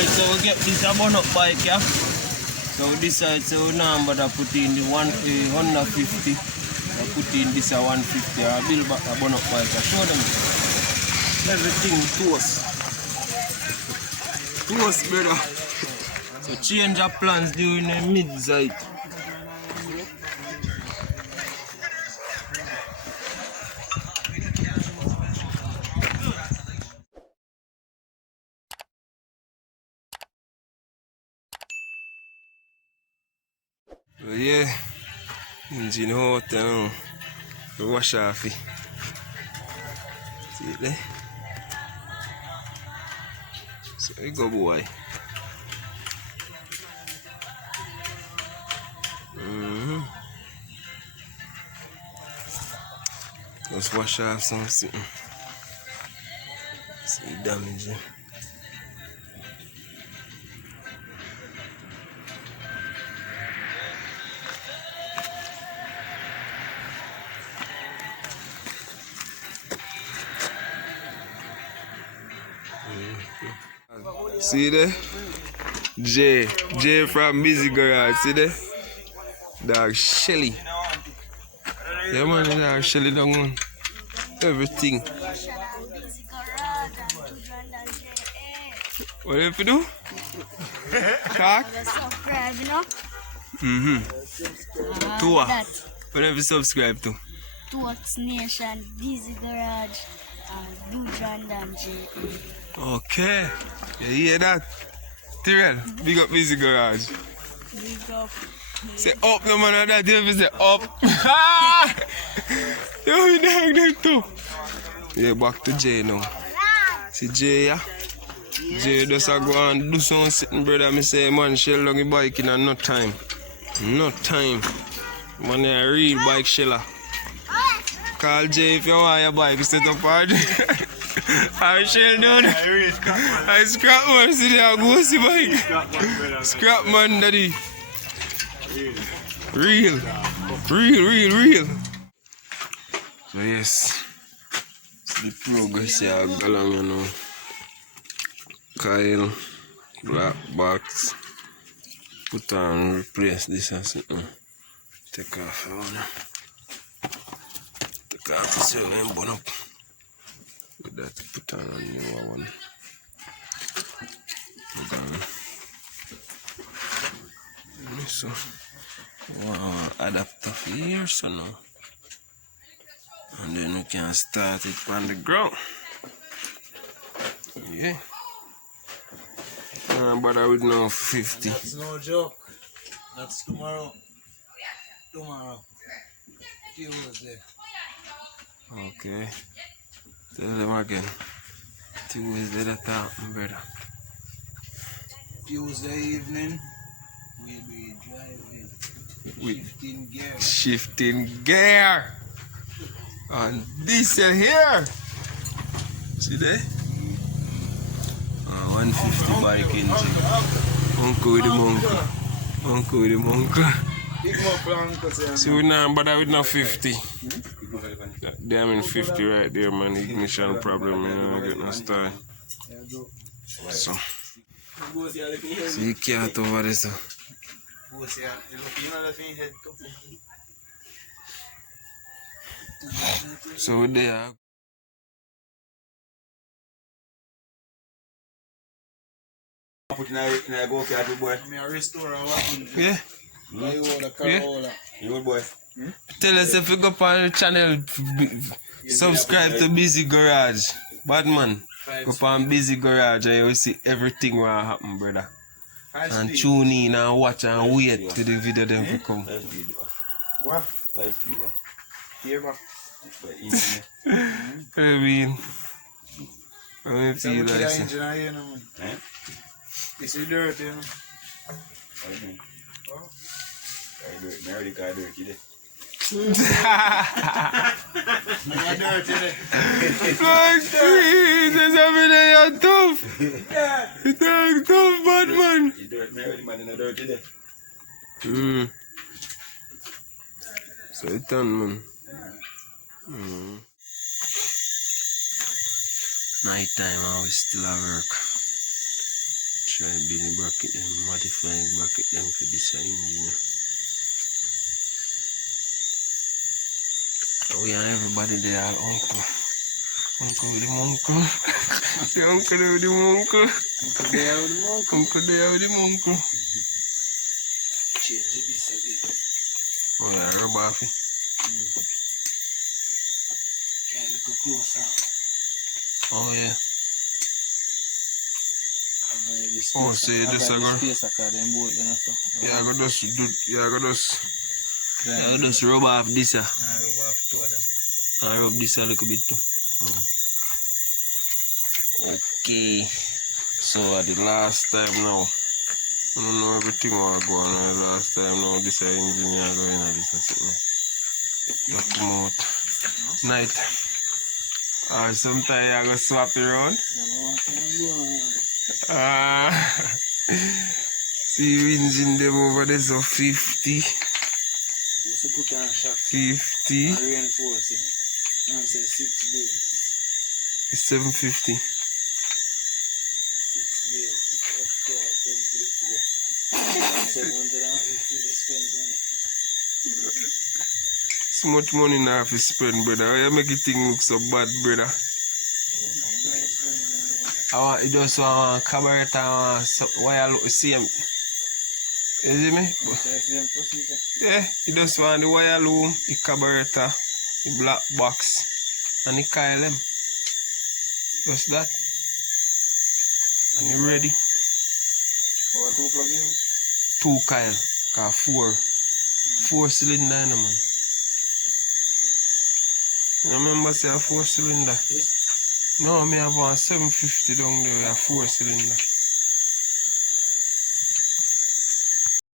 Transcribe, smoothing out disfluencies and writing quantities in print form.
Alright, so we get this a bun up bike, yeah? So we decide so now but I put in the 150. I put in this a 150. I build back a bun up bike. I show them everything toast. Toast, brother. So change our plans during the mid-side. So yeah, engine hot now. The wash off it. See it there? So we go boy. Just wash off something. See damage there. See there? Jay from Busy Garage, see there? Dog Shelly. Yeah man, dog Shelly down on everything. What do you have to do? Talk? Subscribe, you know? To what? What do you have to subscribe to? Towards Nation, Busy Garage, and Blue and J.A. Okay. You hear that? Tyrell, big up Busy Garage. Big up. Say up no man, that you have to say up. Yo, you dog that too. Yeah, back to Jay now. See Jay, yeah? Jay just a go and do some sitting, brother. Me say, man, shell down the bike in no time. No time. Man, a real bike sheller. Call Jay if you want your bike, set up hard. I shell down. I scrap man, see there, go see bike. Scrap man, daddy. Real. So yes, the progress here go along, you know. Kyle, black box, put on, replace this and something. Take off one. Take off the silver and bun up. With that, put on a newer one. So, wow, adapter for here, so now. And then we can start it on the ground. Yeah. But I would know 50. That's no joke. That's tomorrow. Tomorrow. Tuesday. Okay. Tell them again. Tuesday the top, brother. Tuesday evening, we'll be driving. Shifting gear. Shifting gear. And this here. See there? 150 bike engine. Uncle with the monk. Big more plan. See we now, but I would not 50. Damn in 50 right there, man. Ignition problem, you know, I get no style. So you can't over this. So there. Put in a Go Kart, boy. Me a restore what? Yeah. You old boy. Tell us if you go on the channel, subscribe to Busy Garage. Bad man. Go on Busy Garage and you will see everything what happen, brother. And tune in and watch and wait till the video them to come. What? 5 speed. Here back. I mean, I feel like the engine here, no man. Eh? This is dirty, you know. I already got dirty there. I'm dirty there. like Jesus, everything you're tough. You're tough, bad man. You already man in the dirty there. So it's done, man. Night time, I was still at work. Try build the bracket them, modify the bracket them for this engine. We and everybody there, uncle. Uncle with the uncle. See uncle there with the uncle. Uncle there with the uncle. Uncle there with the uncle. Change this again. Oh yeah, rub off it. Can't look closer. Oh yeah. Oh, Oh, see this a go. Yeah, I got just do. Yeah, I got just rub off this. And rub this a little bit too. Okay. So at the last time now, I don't know everything what go on the last time now. This engineer going at this or something. Not come out. Night. Or sometimes I go swap it around. See engine them over there so 50. 50. Reinforce it. I say 6 days. It's 750. 6 days. 750 to spend money. So much money now to spend, brother. Why you make it thing look so bad, brother? I want you just want carburetor and wire look the same. You see me? Yeah, you just want the wire loom, the carburetor, the black box, and the coil them. Just that. And you ready? Or 2 plugins? 2 coil. Cause 4 cylinder in man. You remember say a 4 cylinder? Yes. No, me have one 750 down there, a 4 cylinder.